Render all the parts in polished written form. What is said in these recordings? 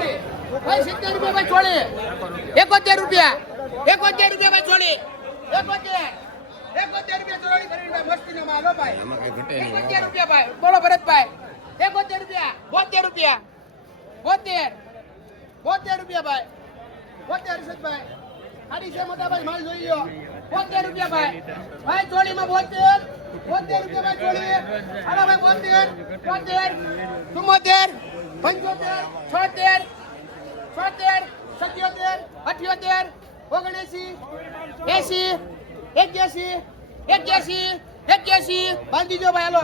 ચોળી ભાઈ 70 રૂપિયા ભાઈ ચોળી 71 રૂપિયા 71 રૂપિયા ભાઈ ચોળી 71 રૂપિયા ચોળી કરીને મસ્તીનો માલ હો ભાઈ 71 રૂપિયા ભાઈ બોલો ભરતભાઈ 71 રૂપિયા 72 રૂપિયા 72 રૂપિયા ભાઈ 72 હર્ષદભાઈ આડી છે મોટા ભાઈ માલ જોઈ લો 72 રૂપિયા ભાઈ ભાઈ ચોળીમાં 72 રૂપિયા ભાઈ ચોળી હાલો ભાઈ 72 74 75 76 77 78 79 80 81 બાંધી દો ભાઈ હાલો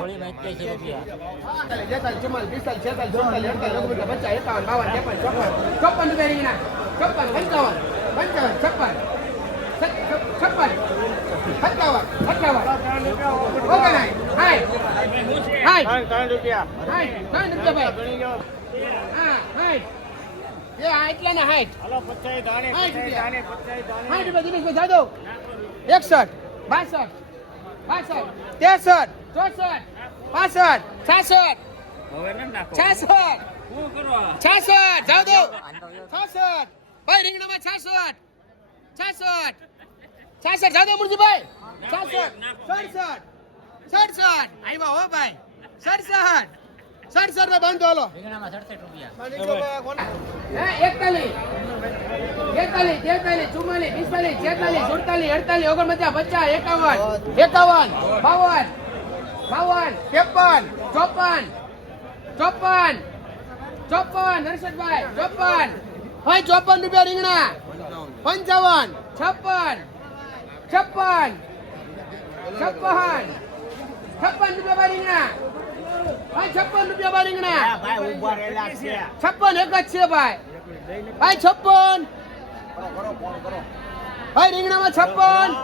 66 જાવ દો 66 ભાઈ રીંગણામાં 66 જાવ દો મુરજીભાઈ 66 આવ્યા હો ભાઈ 67 માં બાંધો હાલો રીંગણામાં 67 રૂપિયા 41 43 44 45 46 47 48 49 50 51 52 53 54 નરસદભાઈ 54 ભાઈ 54 રૂપિયા રીંગણા 55 56 રૂપિયા રીંગણા ભાઈ 56 રૂપિયા રીંગણા ભાઈ ઉભા રહેલા છે 56 એક જ છે ભાઈ 56 ભાઈ રીંગણામાં 56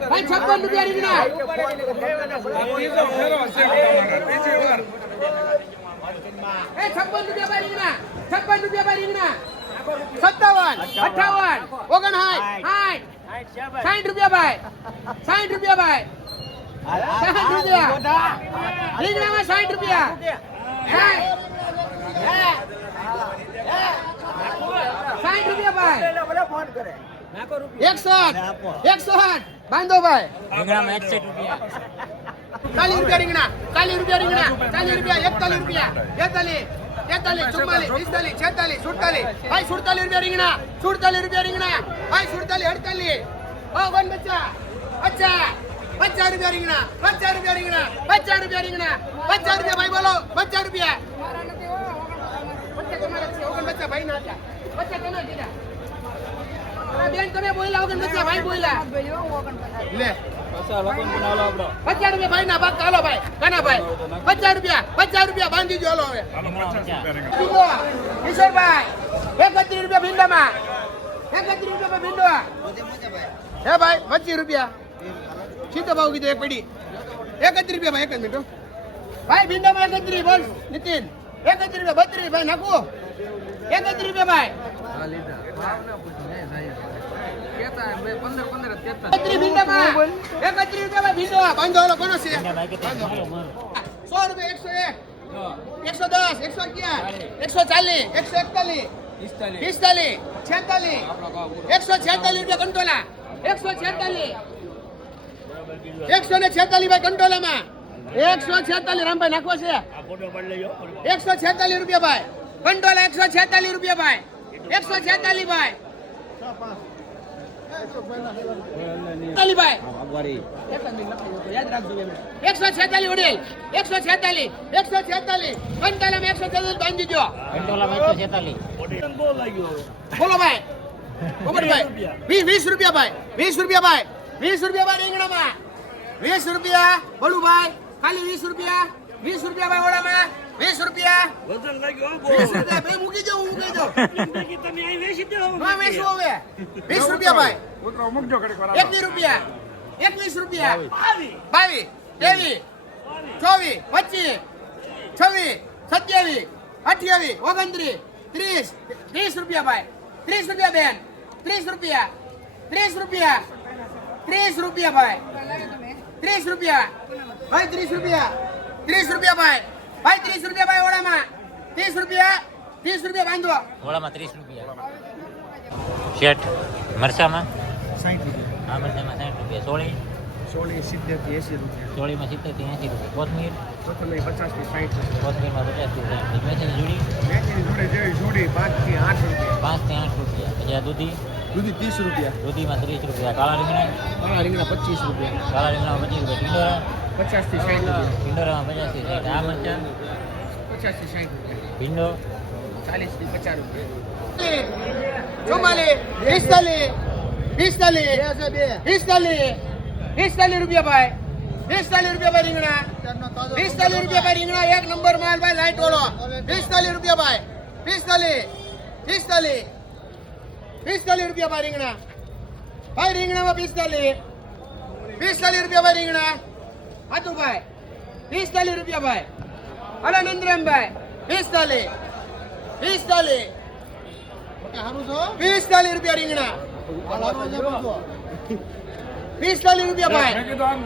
ભાઈ 56 રૂપિયા રીંગણા 56 રૂપિયા રીંગણા 57 58 59 60 રૂપિયા ભાઈ 60 રૂપિયા રીંગણામાં 60 રૂપિયા 60 રૂપિયા ભાઈ 61 બાંધો ભાઈ રીંગણામાં 61 રૂપિયા 40 રૂપિયા રીંગણા 40 રૂપિયા 41 રૂપિયા 43 44 44 44 45 46 47 ભાઈ 47 રૂપિયા રીંગણા 47 રૂપિયા રીંગણા ભાઈ 47 48 ઓ વન બચ્ચા 50 રૂપિયા રીંગણા 50 રૂપિયા રીંગણા 50 રૂપિયા રીંગણા 50 રૂપિયા ભાઈ બોલો 50 રૂપિયા 50 તમારા છે ઓગણ બચ્ચા ભાઈ ના હતા 50 તમે દીધા બેન તમે બોલ્યા ઓગણ બચ્ચા ભાઈ બોલ્યા લે 50 રૂપિયા ભાઈ ના ભાગ હાલો ભાઈ કાના ભાઈ 50 રૂપિયા બાંધી દો હાલો હવે કિશોરભાઈ 31 રૂપિયા ભીંડામાં 31 રૂપિયા ભીંડો હે ભાઈ 25 રૂપિયા સીધો ભાવ કીધો એક પડી 31 રૂપિયા ભાઈ એક જ મિનિટ ભાઈ ભીંડામાં 31 બોલ નીતિન 31 રૂપિયા 32 ભાઈ નાખો 31 રૂપિયા ભાઈ 31 ભીંડામાં 31 રૂપિયા ભીંડો બાંધો હાલો કોનો છે 100 રૂપિયા 101 110 111 140 141 146 રૂપિયા કંટોલા 146 ભાઈ કંટોલામાં 146 રામભાઈ નાખવો છે 146 રૂપિયા ભાઈ કંટોલા 146 રૂપિયા ભાઈ 146 ભાઈ 146 વડેલ 146 કંટોલામાં 146 બાંધી દો બોલો ભાઈ કોમરભાઈ 20 રૂપિયા ભાઈ 20 રૂપિયા ભાઈ 20 રૂપિયા ભાઈ રીંગણામાં 20 રૂપિયા બોલુભાઈ ખાલી 20 રૂપિયા 20 રૂપિયા ભાઈ ઓળામાં 20 રૂપિયા વજન લાગ્યો 20 રૂપિયા ભાઈ મૂકી દો તમે અહીં વેચી દો ના વેચો હવે 20 રૂપિયા ભાઈ ઉતરો મૂકજો ઘડીક વાર 21 રૂપિયા 21 રૂપિયા 22 23 24 25 26 27 28 29 30 રૂપિયા ભાઈ 30 રૂપિયા બેન 30 રૂપિયા 30 રૂપિયા 30 રૂપિયા ભાઈ 30 રૂપિયા ભાઈ 30 રૂપિયા 30 રૂપિયા ભાઈ 30 રૂપિયા ભાઈ ઓળામાં 30 રૂપિયા બાંધો ઓળામાં 30 રૂપિયા શેઠ મરચામાં 60 રૂપિયા આ મરચામાં 60 રૂપિયા સોળી 70 થી 80 રૂપિયા સોળીમાં 70 થી 80 રૂપિયા કોથમીર કોથમીર 50 થી 60 રૂપિયા કોથમીરમાં 50 થી 60 મેથીની જોડી મેથીની જોડે જેવી જોડી 5 થી 8 રૂપિયા 5 થી 8 રૂપિયા પછી આ દૂધી દૂધી 30 રૂપિયા દૂધીમાં 30 રૂપિયા કાળા રીંગણા કાળા રીંગણા 25 રૂપિયા કાળા રીંગણામાં 25 રૂપિયા 50 થી 60 રૂપિયા ટીંડોરામાં 50 થી 60 આ મરચા 50 થી 60 રૂપિયા ભીંડો 40 થી 50 રૂપિયા 45 રૂપિયા ભાઈ 45 રૂપિયા ભાઈ રીંગણા 45 રૂપિયા ભાઈ રીંગણા એક નંબર માલ ભાઈ લાઈટ વાળો 45 રૂપિયા ભાઈ 45 રૂપિયા ભાઈ રીંગણા ભાઈ રીંગણામાં 45 રૂપિયા ભાઈ રીંગણા હાથું ભાઈ 45 રૂપિયા ભાઈ હલો નંદરામભાઈ 45 રૂપિયા રીંગણા 45 રૂપિયા ભાઈ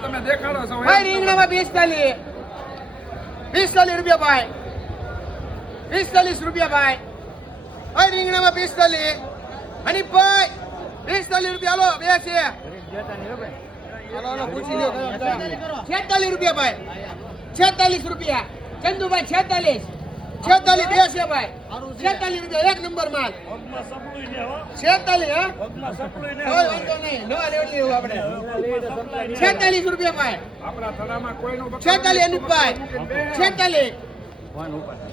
તમે દેખાડો છો ભાઈ રીંગણામાં 45 રૂપિયા ભાઈ 45 રૂપિયા ભાઈ ભાઈ રીંગણામાં 45 હનીફભાઈ 45 રૂપિયા હાલો બે છે હાલો પૂછી લ્યો 46 રૂપિયા ભાઈ 46 રૂપિયા ચંદુભાઈ 46 બે છે ભાઈ 46 રૂપિયા એક નંબર માલ 46 હા કોઈ વાંધો નહીં નવા લેવડલી એવું આપણે 46 રૂપિયા ભાઈ આપણા થડામાં કોઈનો 46 અનુપભાઈ 46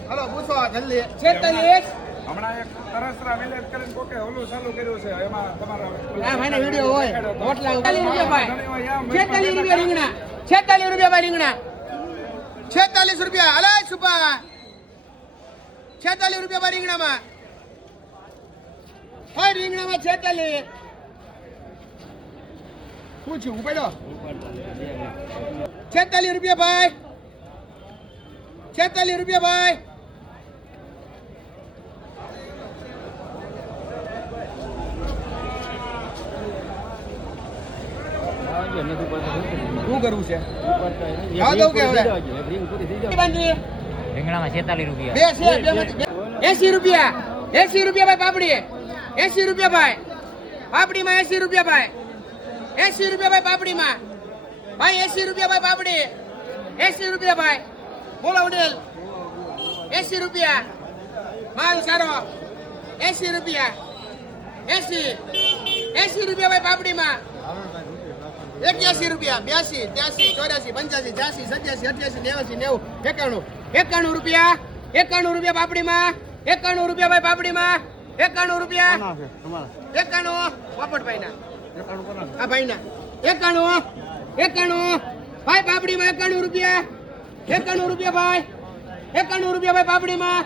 હાલો પૂછો જલ્દી 46 હમણાં એક તરસરા વિલેજ કરીને કોકે ઓલું ચાલુ કર્યું છે એમાં તમારા આ ભાઈને વિડિયો હોય રોટલા 46 રૂપિયા ભાઈ 46 રૂપિયા રીંગણા 46 રૂપિયા ભાઈ રીંગણા 46 રૂપિયા હલાય સુપા 46 રૂપિયા ભાઈ રીંગણામાં ભાઈ રીંગણામાં 46 પૂછ્યું ઉપાડો 46 રૂપિયા ભાઈ 46 રૂપિયા ભાઈ શું કરવું છે જવા દઉં કે હવે રીંગણામાં 46 રૂપિયા બે છે 80 રૂપિયા 80 રૂપિયા ભાઈ પાપડી 80 રૂપિયા ભાઈ પાપડીમાં 80 રૂપિયા ભાઈ 80 રૂપિયા ભાઈ પાપડીમાં ભાઈ 80 રૂપિયા ભાઈ પાપડી 80 રૂપિયા ભાઈ બોલો ઉડેલ 80 રૂપિયા માલ સારો 80 રૂપિયા 80 રૂપિયા ભાઈ પાપડીમાં 81 રૂપિયા 82 83 84 85 86 87 88 90 91 91 રૂપિયા પાપડીમાં 91 રૂપિયા ભાઈ પાપડીમાં 91 રૂપિયા 91 પોપટભાઈના આ ભાઈના 91 ભાઈ પાપડીમાં 91 રૂપિયા 91 રૂપિયા ભાઈ 91 રૂપિયા ભાઈ પાપડીમાં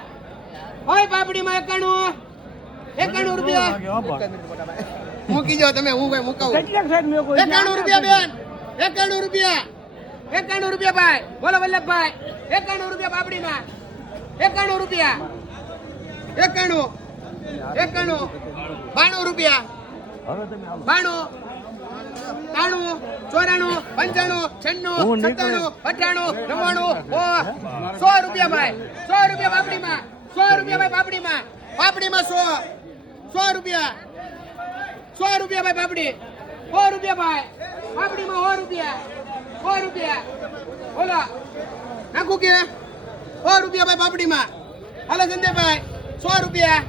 ભાઈ પાપડીમાં 91 રૂપિયા મૂકી જાઓ તમે હું ભાઈ મુકાવું 91 રૂપિયા બેન 91 રૂપિયા ભાઈ બોલો વલ્લભભાઈ 91 રૂપિયા પાપડીમાં 91 રૂપિયા 91 92 રૂપિયા 92 93 94 95 96 97 98 100 રૂપિયા ભાઈ 100 રૂપિયા પાપડીમાં 100 રૂપિયા ભાઈ પાપડીમાં 100 રૂપિયા 100 રૂપિયા ભાઈ પાપડી 100 રૂપિયા ભાઈ પાપડીમાં 100 રૂપિયા બોલો નાખું કે 100 રૂપિયા ભાઈ પાપડીમાં હાલો સંજયભાઈ 100 રૂપિયા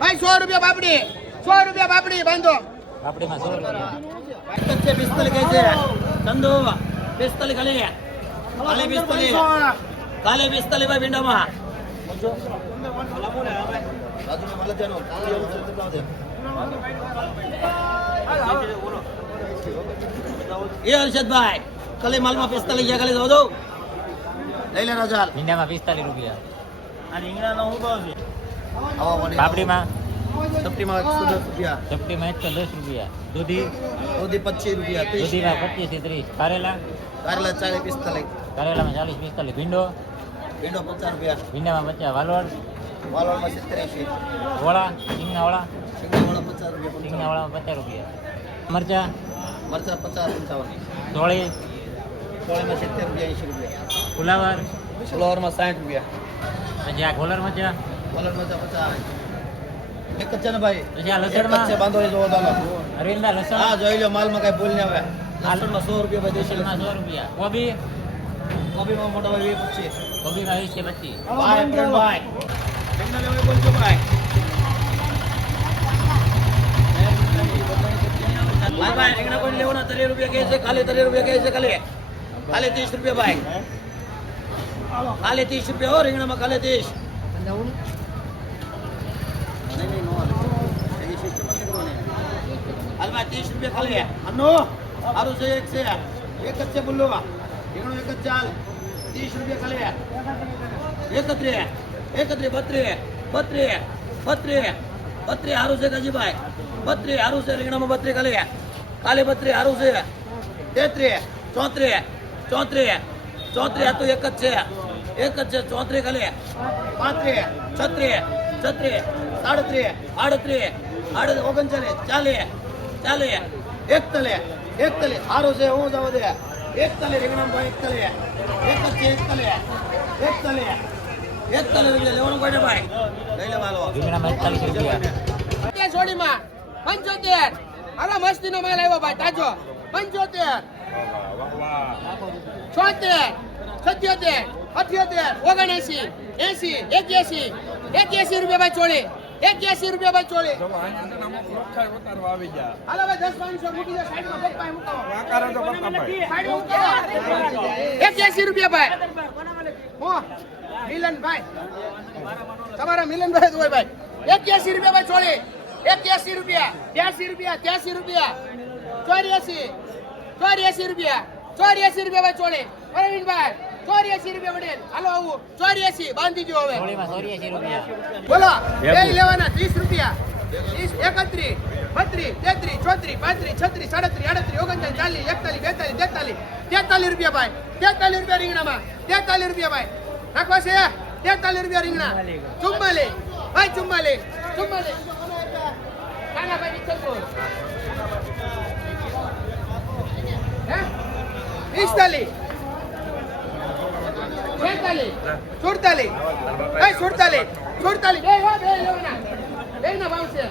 ભાઈ 100 રૂપિયા પાપડી 100 રૂપિયા પાપડી બાંધો પાપડીમાં 100 રૂપિયા पिस्तल कैसे चंदू पिस्तल खाली काले पिस्तल भाई भिंडा मा ये अर्षद भाई कले माल में पिस्तल लिया कले दो लई ले राजा ભીંડામાં 45 રૂપિયા आ રીંગણા નો હું ભાવ છે પાપડીમાં સપ્ટીમાં 110 રૂપિયા ચપટીમાં 110 રૂપિયા દૂધી ઓદી 25 રૂપિયા 30 દૂધીમાં 25 થી 30 કારેલા કારેલા 40 45 કારેલામાં 40 45 ભીંડો ભીંડો 50 રૂપિયા ભીંડામાં 50 વાલોડ વાલોળમાં 70 વોળા સિંગના વોળા સિંગડા 50 રૂપિયા સિંગના વોળામાં 50 રૂપિયા મરચા મરચા 50 55. ચોળી ચોળીમાં 70 રૂપિયા 80 રૂપિયા. ફુલાવર ફ્લોવરમાં 60 રૂપિયા. પછી આ કોલર મરચા કલર મરચા 50. એક જ છે ને ભાઈ? પછી આ એક જ છે, લસણમાં બાંધોડી જોવો તમે. અરવિંદા લસણ હા જોઈ લો, માલમાં કઈ ભૂલ નહીં આવે. લસણમાં 100 રૂપિયા ભાઈ, દેશી લસણમાં લસણ. 100 રૂપિયા કોબી કોબીમાં મોટા ભાઈ 20 25. કોબીમાં 20 કે 25 ભાઈ ભાઈ રીંગણા લેવા બોલજો ભાઈ. ભાઈ રીંગણા કોઈ લેવાના 30 રૂપિયા કહે છે, ખાલી 30 રૂપિયા કહે છે, ખાલી 30 રૂપિયા ભાઈ, ખાલી 30 રૂપિયા હો રીંગણામાં, ખાલી 30. હાલ ભાઈ 30 રૂપિયા ખાલી. અન્નો સારું છે, એક છે, એક જ છે બોલો, રીંગણું એક જ ચાલ, 30 રૂપિયા ખાલી. 31 32 32 32 32 હારું છે કાજીભાઈ, 32 હારું છે રીંગણામાં, 32 ખાલી, ખાલી 32 હારું છે. 33 34 34 34 આ તો એક જ છે, 34 ખાલી. 35 36 36 37 38 39 40 40 41 41 હારું છે, હું જવા દે 41 રીંગણામાં 41 એક જ છે, 41 રૂપિયા લેવાનું કોઈ ને ભાઈ, લઈ લે માલો. રીંગણામાં 41 રૂપિયા ત્યાં જોડીમાં 75. હાલો મસ્તીનો માલ આવ્યો ભાઈ, તાજો 75 76 77 78 79 80 81 81 રૂપિયા ભાઈ ચોળી, 81 રૂપિયા ભાઈ ચોળી. જો આના અમુક લોખા ઉતારવા આવી ગયા. હાલો ભાઈ 10 500 મૂકી દો સાઈડમાં, પપ્પાએ મુકાવો આકારે તો કરતા ભાઈ. સાઈડમાં મુકાવો. 81 રૂપિયા ભાઈ. હો મિલનભાઈ, તમારા મિલનભાઈ જ હોય ભાઈ. 81 રૂપિયા ભાઈ ચોળી, 81 રૂપિયા 83 રૂપિયા 83 રૂપિયા 84 84 રૂપિયા 84 રૂપિયા ભાઈ ચોળી. અરવિંદભાઈ 84 રૂપિયા પડે. હાલો આવું 84 બાંધી દો હવે. ચોળીમાં 84 રૂપિયા બોલો બે લેવાના 30 રૂપિયા 30 31 32 33 34 35 36 37 38 39 40 41 42 43 રૂપિયા ભાઈ, 43 રૂપિયા રીંગણામાં, 43 રૂપિયા ભાઈ રાખવા છે, 43 રૂપિયા રીંગણા. 44 ભાઈ 44 કાના ભાઈ વિઠ્ઠલપુર હે 45 46 47 ભાઈ 47 47 બે લેવાના, બેના ભાવ છે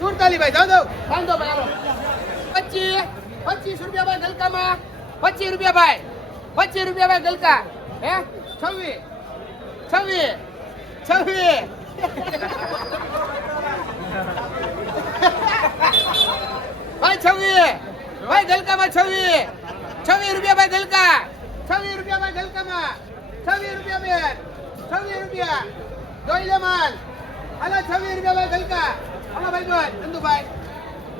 47 ભાઈ, જાવ બાંધો ભાઈ હાલો. 25 રૂપિયા ભાઈ ગલકામાં, 25 રૂપિયા ભાઈ, 25 રૂપિયા ભાઈ ગલકા હે 26 26 ભાઈ 26 ભાઈ ગલકામાં 26 રૂપિયા ભાઈ ગલકા, 26 રૂપિયા ભાઈ ગલકામાં, 26 રૂપિયા બેન, 26 રૂપિયા જોઈ લે માલ. હાલો 26 રૂપિયા ભાઈ ગલકા, હાલો ભાઈ જોઈ નંદુભાઈ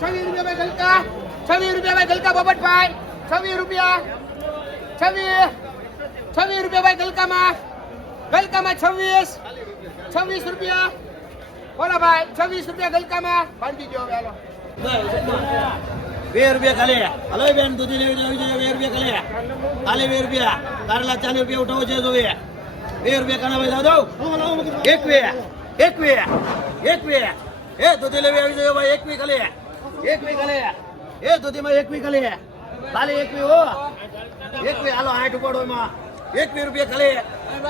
26 રૂપિયા ભાઈ ગલકા, 26 રૂપિયા ભાઈ ગલકા પોપટભાઈ, 26 રૂપિયા 26 રૂપિયા ભાઈ ગલકામાં, ગલકામાં 26 રૂપિયા બોલા ભાઈ, 26 રૂપિયા ગલકામાં બાંધી દો હવે હાલો. 2 રૂપિયા ખાલી. હલો બેન દૂધી લેવી આવી જોઈએ, 2 રૂપિયા ખાલી, ખાલી 2 રૂપિયા. કારેલા 40 રૂપિયા ઉઠાવો છે તો 2 રૂપિયા કાના ભાઈ દાદો 21 એ દૂધી લેવી આવી જોઈએ ભાઈ, 21 ખાલી, એ દૂધીમાં 21 ખાલી, ખાલી 21 હો, 21 હાલો 8 ઉપાડો એમાં, 21 રૂપિયા ખાલી,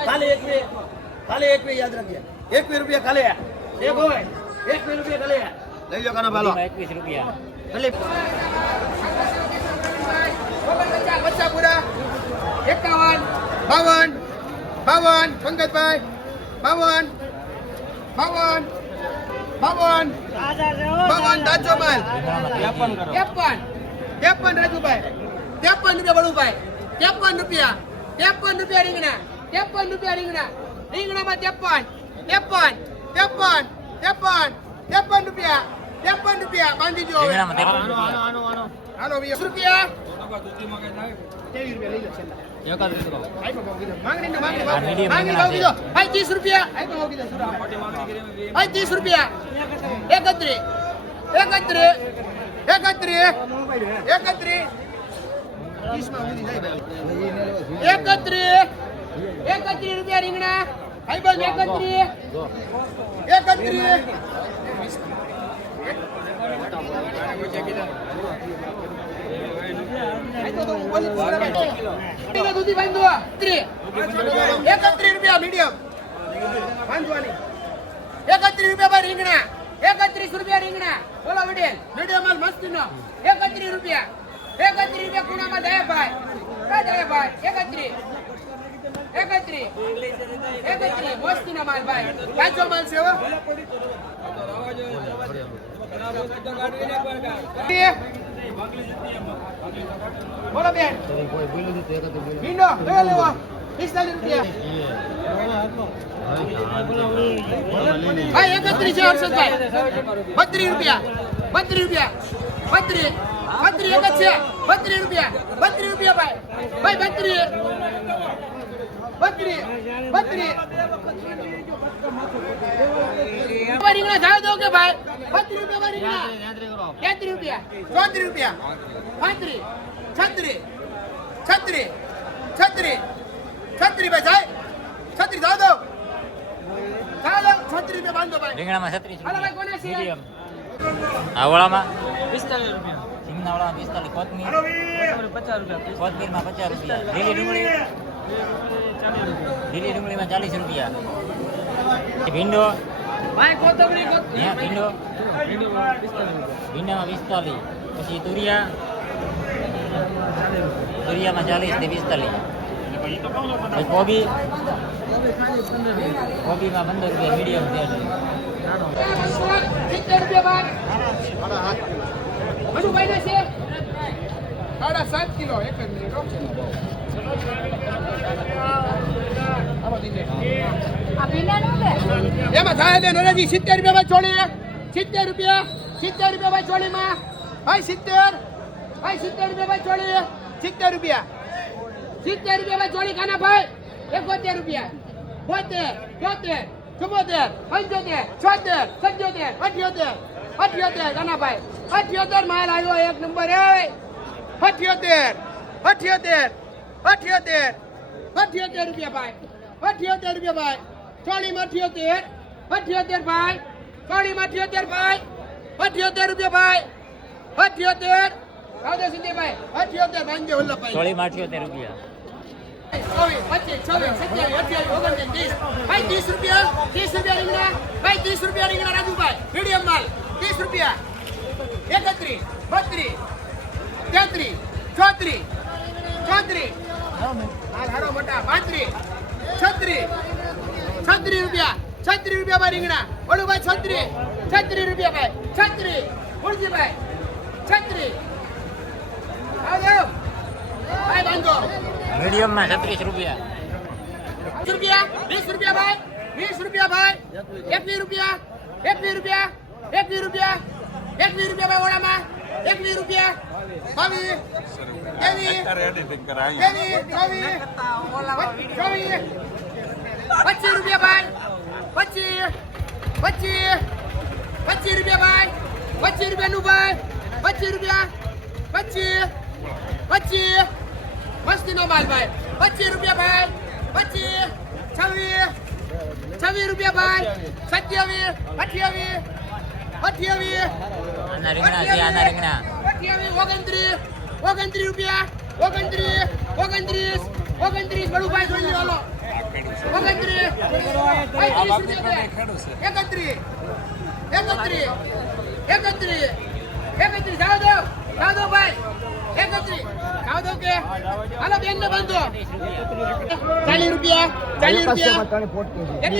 ખાલી 21 યાદ રાખજે, 21 રૂપિયા ખાલી, એક હોય 21 રૂપિયા ખાલી, લઈ લો કાના ભાલો 21 રૂપિયા ખાલી. બચ્ચા પૂરા 51 52 52 પંકજભાઈ 52 52 52 તાજો માલ 53 રાજુભાઈ, 53 રૂપિયા બળુભાઈ, 53 રૂપિયા 53 રૂપિયા રીંગણા, 53 રૂપિયા રીંગણામાં 53 રૂપિયા 53 રૂપિયા બાંધી દો હવે. રીંગણામાં 53 રૂપિયા હાલો 20 રૂપિયા દૂધીમાં કઈ થાય? 23 રૂપિયા લઈ લો છેલ્લા. આ medium માંગણી રીંગણા ભાવ કીધો ભાઈ 30 રૂપિયા ભાઈ 30 રૂપિયા 31 રૂપિયા રીંગણા ભાઈ બસ 31 કિલો દૂધી બાંધો 31 રૂપિયા મીડિયમ બાંધવાની 31 રૂપિયા ભાઈ રીંગણા 31 રૂપિયા રીંગણા બોલો વિડેલ મીડિયમ માલ મસ્તીનો 31 રૂપિયા 31 રૂપિયા કુણામાં દે ભાઈ ભાઈ 31 મસ્તીનો માલ ભાઈ કાચો માલ છે હો બોલો બેન ભીંડો કયો લેવો 45 રૂપિયા ભાઈ 31 છે હર્ષદભાઈ 32 રૂપિયા 32 રૂપિયા 32 એક જ છે 32 રૂપિયા ભાઈ 32 રીંગણા જાવ દો કે ભાઈ 32 રૂપિયા રીંગણા 33 રૂપિયા 34 રૂપિયા 35 36 ભાઈ જાય 36 જાવ દો 36 રૂપિયા બાંધો ભાઈ રીંગણામાં 36 હાલો ભાઈ કોને છે મીડિયમ આવળામાં 45 રૂપિયા સિંગનાવળામાં 45 કોથમીર 50 રૂપિયા કોથમીરમાં 50 રૂપિયા લીલી ડુંગળીમાં 40 રૂપિયા ભીંડો ભાઈ કોથમરી હે ભીંડામાં 45 પછી તુરિયામાં 40 ને 45 પછી કોબીમાં 15 રૂપિયા મીડિયમ છે 70 રૂપિયા ભાઈ બધું ભાઈ ને છે 7.5 કિલો એક જ મિનિટ એમાં થાય બેન ઓરેજી 70 રૂપિયા ભાઈ ચોળી 70 રૂપિયા ભાઈ ચોળીમાં ભાઈ 70 રૂપિયા ભાઈ ચોળી 70 રૂપિયા ભાઈ ચોળી કાના ભાઈ 71 રૂપિયા 72 73 74 75 76 77 કાના ભાઈ 78 માલ આવ્યો એક નંબર એ 78 રૂપિયા ભાઈ 78 રૂપિયા ભાઈ ચોળીમાં 78 ભાઈ ચોળીમાં 78 ભાઈ 78 રૂપિયા ભાઈ 78 આવદે સિંધી ભાઈ 78 ભાંગે વલ્લભભાઈ ચોળીમાં 78 રૂપિયા 24 25 26 27 28 29 30 રૂપિયા રીંગણા રાજુભાઈ મીડિયમ માલ 30 રૂપિયા 31 32 33 34 હાલ હારો મોટા 35 36 રૂપિયા 36 રૂપિયા ભાઈ રીંગણા ઓલું ભાઈ 36 રૂપિયા ભાઈ 36 મુરજીભાઈ 36 આવજો ભાઈ બાંધો મીડિયમમાં 36 રૂપિયા 20 રૂપિયા ભાઈ 21 રૂપિયા ભાઈ ઓળામાં 21 રૂપિયા 25 રૂપિયા ભાઈ 25 રૂપિયા ભાઈ 25 રૂપિયાનું ભાઈ 25 રૂપિયા 25 મસ્તીનો માલ ભાઈ 25 રૂપિયા ભાઈ 26 રૂપિયા ભાઈ 27 28 આના રીંગણા છે આના રીંગણા 29 રૂપિયા 29 બડું ભાઈ જોઈ લો 31 જાવ દો ભાઈ 31 જાવ દો કે હાલો બેન ને બાંધો 40 રૂપિયા કેટલી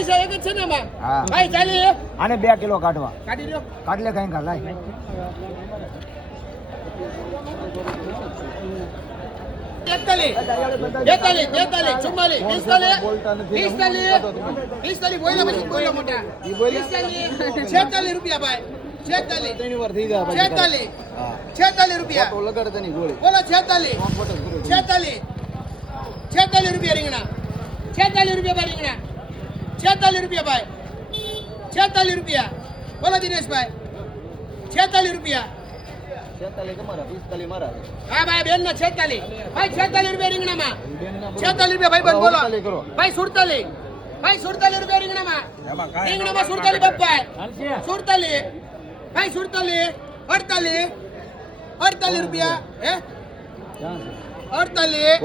છે એક જ છે ને એમાં ભાઈ 40 આને 2 કિલો કાઢવા કાઢી લો કાઢ લે કઈ લાય 46 રૂપિયા ભાઈ 46 રૂપિયા બોલો 46 રૂપિયા રીંગણા 46 રૂપિયા ભાઈ રીંગણા 46 રૂપિયા ભાઈ 46 રૂપિયા બોલો દિનેશભાઈ 46 રૂપિયા હા ભાઈ બેન ના 46 ભાઈ 46 રૂપિયા રીંગણામાં 46 રૂપિયા ભાઈ બંધ બોલો ભાઈ 47 રૂપિયા રીંગણામાં 47 બપ્પાઈ 47 ભાઈ 48 રૂપિયા હે 48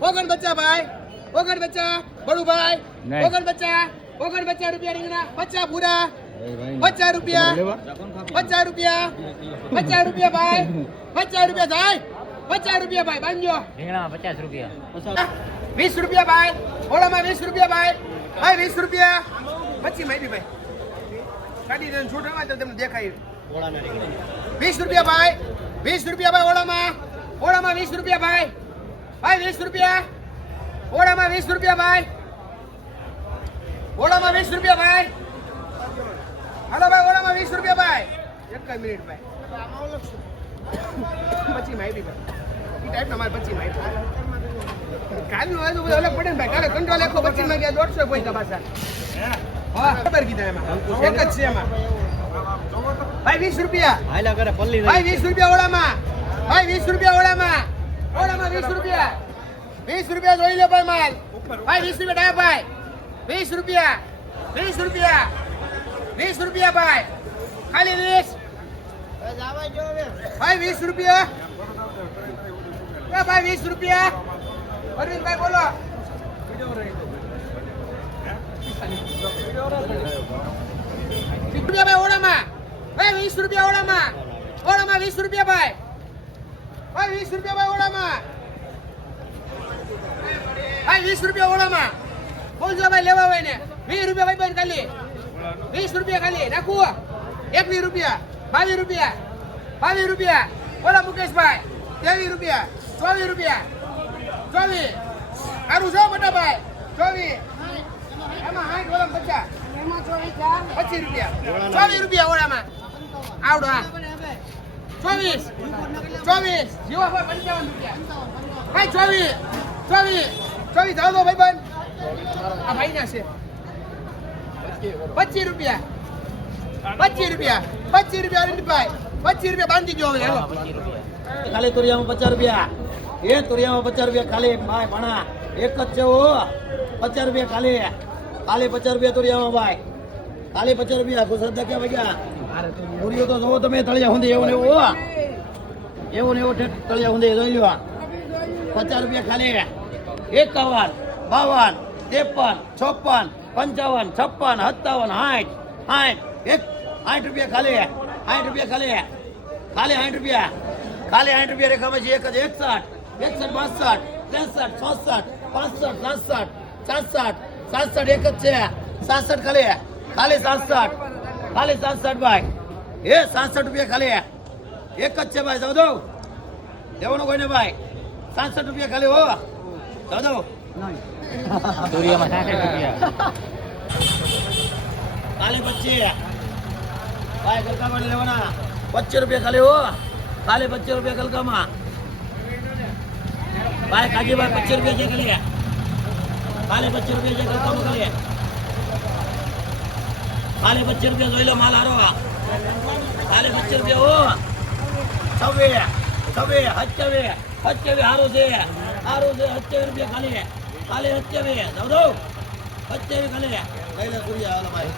49 ભાઈ 49 બળુભાઈ 49 રૂપિયા રીંગણા 50 પૂરા 50 રૂપિયા 50 રૂપિયા 50 રૂપિયા ભાઈ 50 રૂપિયા થાય 50 રૂપિયા ભાઈ બાંધજો રીંગણામાં 50 રૂપિયા 20 રૂપિયા ભાઈ ઓળામાં 20 રૂપિયા ભાઈ 20 રૂપિયા પછી મારી ભાઈ કાઢી દે છૂટ આવે તો તમને દેખાય 20 રૂપિયા ભાઈ 20 રૂપિયા ભાઈ ઓળામાં 20 રૂપિયા ભાઈ 20 રૂપિયા ઓળામાં 20 રૂપિયા ભાઈ ઓળામાં 20 રૂપિયા ભાઈ હાલો ભાઈ ઓળામાં 20 રૂપિયા ભાઈ એક જ મિનિટ ભાઈ પછી મારી ભાઈ ઈ ટાઈપ ના મારે પછી મારી કાલનું હોય તો બધું અલગ પડે ને ભાઈ કાલે કંટ્રોલ 125 માં ગયા 150 કોઈ કા પાછા હા ખબર કીધા એમાં એક જ છે એમાં ભાઈ 20 રૂપિયા હાલા કરે પલ્લી ભાઈ 20 રૂપિયા ઓળામાં ભાઈ 20 રૂપિયા ઓળામાં 20 રૂપિયા 20 રૂપિયા જોઈ લો ભાઈ માલ ભાઈ 20 રૂપિયા ભાઈ 20 રૂપિયા 20 રૂપિયા 20 રૂપિયા ભાઈ ખાલી 20 ભાઈ 20 રૂપિયા ભાઈ 20 રૂપિયા અરવિંદભાઈ બોલો ભાઈ ઓળામાં ભાઈ 20 રૂપિયા ઓળામાં 20 રૂપિયા ભાઈ 20 રૂપિયા ભાઈ ઓળામાં ભાઈ 20 રૂપિયા ઓળામાં બોલજો ભાઈ લેવા હોય ને 20 રૂપિયા ભાઈ બંધ ખાલી 20 રૂપિયા ખાલી નાખું 21 રૂપિયા 22 રૂપિયા 22 રૂપિયા ઓલા મુકેશભાઈ 23 રૂપિયા 24 રૂપિયા 24 સારું છો મોટા ભાઈ 24 એમાં 60 ઓલા 50 રૂપિયા 24 રૂપિયા ઓળામાં આવડો હા 24 જીવો ભાઈ 55 રૂપિયા ભાઈ 24 જાવ દો ભાઈ બંધ આ ભાઈ ના છે 25 રૂપિયા 25 રૂપિયા અરવિંદભાઈ 25 રૂપિયા બાંધી દો હવે હાલો ખાલી તુરિયામાં 50 રૂપિયા એ તુરિયામાં 50 રૂપિયા ખાલી ભાઈ ભણા એક જ છે ઓ 50 રૂપિયા ખાલી 50 રૂપિયા તુરિયામાં ભાઈ ખાલી 50 રૂપિયા ગુજરાત ક્યાં વાગ્યા તુરિયો તો જોવો તમે તળિયા હુંદે એવું ને એવું તળિયા હુંદે જોઈ લો 50 રૂપિયા ખાલી 51 52 53 56 57 58 60 રૂપિયા ખાલી 60 રૂપિયા ખાલી 60 રૂપિયા ખાલી 60 રૂપિયા રેખામાં છે એક જ 61 62 63 64 65 66 67 એક જ છે 67 ખાલી 67 ભાઈ એ 67 રૂપિયા ખાલી એક જ છે ભાઈ જાવ દો દેવાનો કોઈને ભાઈ 67 રૂપિયા ખાલી હો જાવ દો તુરિયામાં 60 રૂપિયા ખાલી 25 ભાઈ ગલકામાં લેવાના 25 રૂપિયા ખાલી હો ખાલી 25 રૂપિયા ગલકામાં ભાઈ કાજીભાઈ 25 રૂપિયા છે ખાલી ખાલી 25 રૂપિયા છે ગલકામાં ખાલી 25 રૂપિયા જોઈ લો માલ હારો ખાલી 25 રૂપિયા હો 26 હારો છે 27 રૂપિયા ખાલી 27 જાવ દો 27 ખાલી લઈ લે કુરિયા હાલો ભાઈ